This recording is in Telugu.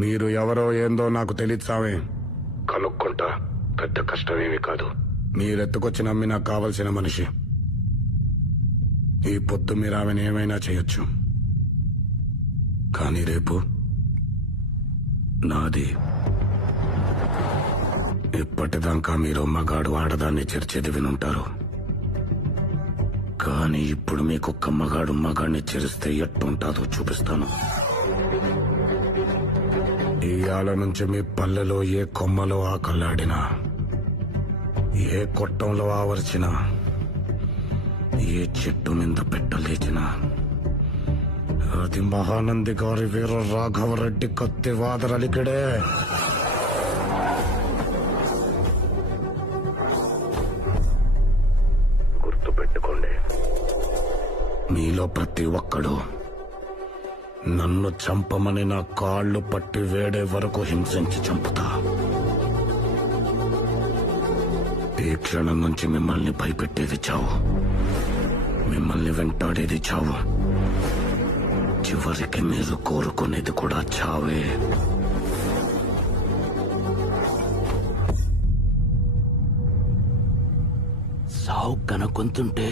మీరు ఎవరో ఏందో నాకు తెలియదు సామే. కనుక్కుంటా, పెద్ద కష్టమేమీ కాదు. మీరెత్తుకొచ్చి నమ్మి నాకు కావలసిన మనిషి. ఈ పొద్దు మీరు ఆమెను ఏమైనా చేయొచ్చు, కానీ రేపు నాది. ఇప్పటిదాకా మీరు మగాడు ఆడదాన్ని చేర్చేది వినుంటారు, కానీ ఇప్పుడు మీకొక్క మగాడు మగాడిని చేరిస్తే ఎట్టుంటాదో చూపిస్తాను. ఇయాల నుంచి మీ పల్లెలో ఏ కొమ్మలో ఆకలాడినా, ఏ కొట్టంలో ఆవర్చినా, ఏ చెట్టు మీద పెట్టలేచినా అది మహానంది గారి వీర రాఘవరెడ్డి కత్తి వాదరలికడే. గుర్తుపెట్టుకోండి, మీలో ప్రతి ఒక్కడు నన్ను చంపమని నా కాళ్ళు పట్టి వేడే వరకు హింసించి చంపుతా. ఈ క్షణం నుంచి మిమ్మల్ని భయపెట్టేది చావు, మిమ్మల్ని వెంటాడేది చావు, చివరికి మీరు కోరుకునేది కూడా చావే. సావు కనుకుంటుంటే